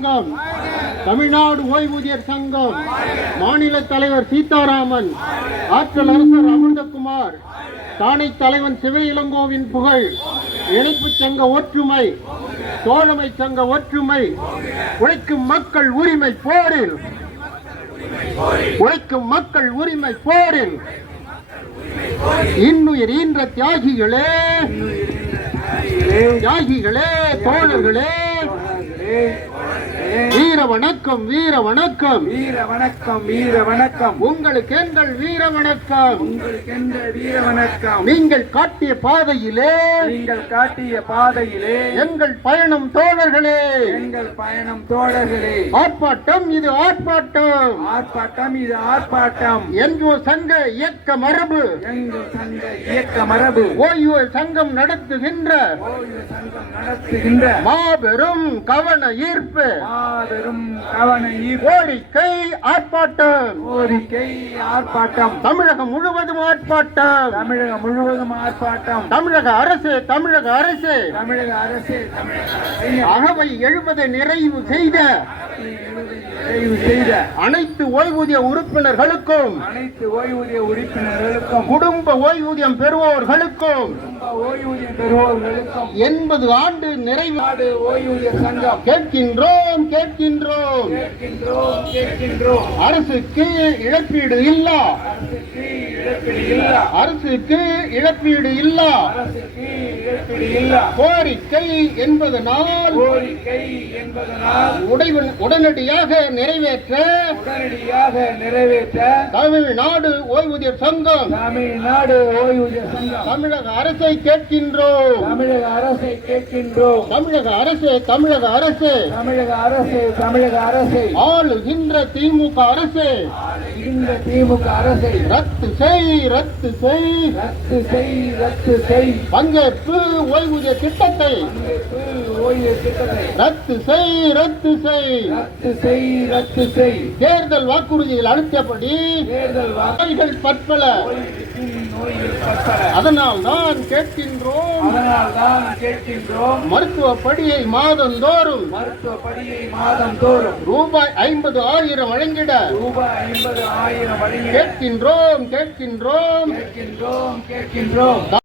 சங்கம். தமிழ்நாடு ஓய்வூதியர் சங்கம். மாநில தலைவர் சீதாராமன். ஆற்றல் அரசர் அமிர்தகுமார். தானை தலைவன் சிவ இளங்கோவின் புகழ். இணைப்பு சங்க ஒற்றுமை. தோழமை சங்க ஒற்றுமை. உழைக்கும் மக்கள் உரிமை போரில். உழைக்கும் மக்கள் உரிமை போரில். இன்னுயிர் ஈன்ற தியாகிகளே. தியாகிகளே தோழர்களே. வீர வணக்கம் வீர வணக்கம். வீர வணக்கம் வீர வணக்கம். உங்களுக்கு எங்கள் வீர வணக்கம். உங்களுக்கு என்ற வீர வணக்கம். நீங்கள் காட்டிய பாதையிலே நீங்கள் காட்டிய பாதையிலே எங்கள் பயணம் தோழர்களே. எங்கள் பயணம் தோழர்களே. ஆர்ப்பாட்டம் இது ஆர்ப்பாட்டம். ஆர்ப்பாட்டம் இது ஆர்ப்பாட்டம். என்றோ சங்க இயக்க மரபு. எங்கள் சங்க இயக்க மரபு. ஓய்வு சங்கம் நடத்துகின்ற நடத்துகின்ற மாபெரும் கவன ஈர்ப்பு. மாபெரும் கவன கோரிக்கை ஆர்ப்பாட்டம். கோரிக்கை ஆர்ப்பாட்டம். தமிழகம் முழுவதும் ஆர்ப்பாட்டம். தமிழகம் முழுவதும் ஆர்ப்பாட்டம். தமிழக அரசு. தமிழக அரசு தமிழக அரசு. அகவை எழுபதை நிறைவு செய்த அனைத்து ஓய்வூதிய உறுப்பினர்களுக்கும் அனைத்து ஓய்வூதிய உறுப்பினர்களுக்கும் குடும்ப ஓய்வூதியம் பெறுவோர்களுக்கும் குடும்ப ஓய்வூதியம் பெறுவோர்களுக்கும் எண்பது ஆண்டு நிறைவு நாடு ஓய்வூதிய சங்கம் கேட்கின்றோம் கேட்கின்றோம். கேட்கின்றோம் கேட்கின்றோம். அரசுக்கு இழப்பீடு இல்லா. அரசுக்கு இழப்பீடு இல்ல. அரசுக்கு இழப்பீடு இல்லா. அரசுக்கு இழப்பீடு இல்ல கோரிக்கை என்பதனால் கோரிக்கை என்பதனால் உடைவன் உடனடியாக நிறைவேற்ற உடனடியாக நிறைவேற்ற தமிழ்நாடு ஓய்வூதியர் சங்கம். தமிழ்நாடு ஓய்வூதிய சங்கம். தமிழக அரசை கேட்கின்றோம். தமிழக அரசை கேட்கின்றோம். தமிழக அரசு தமிழக அரசு. தமிழக அரசு தமிழக அரசை. ஆளுகின்ற திமுக அரசு. இந்த திமுக அரசை. ரத்து செய் ரத்து செய். ரத்து செய் ரத்து செய். பங்கேற்பு. ஓய்வூதிய திட்டத்தை ரத்து செய் ரத்து செய். ரத்து செய். ரத்து செய் தேர்தல் வாக்குறுதியில் அளித்தபடி தேர்தல் நோய்கள் பற்பல. அதனால் தான் கேட்கின்றோம். கேட்கின்றோம். மருத்துவ படியை மாதந்தோறும் மருத்துவ படியை மாதம் தோறும் ரூபாய் ஐம்பது ஆயிரம் வழங்கிட ரூபாய் ஐம்பது ஆயிரம் கேட்கின்றோம் கேட்கின்றோம். கேட்கின்றோம் கேட்கின்றோம்.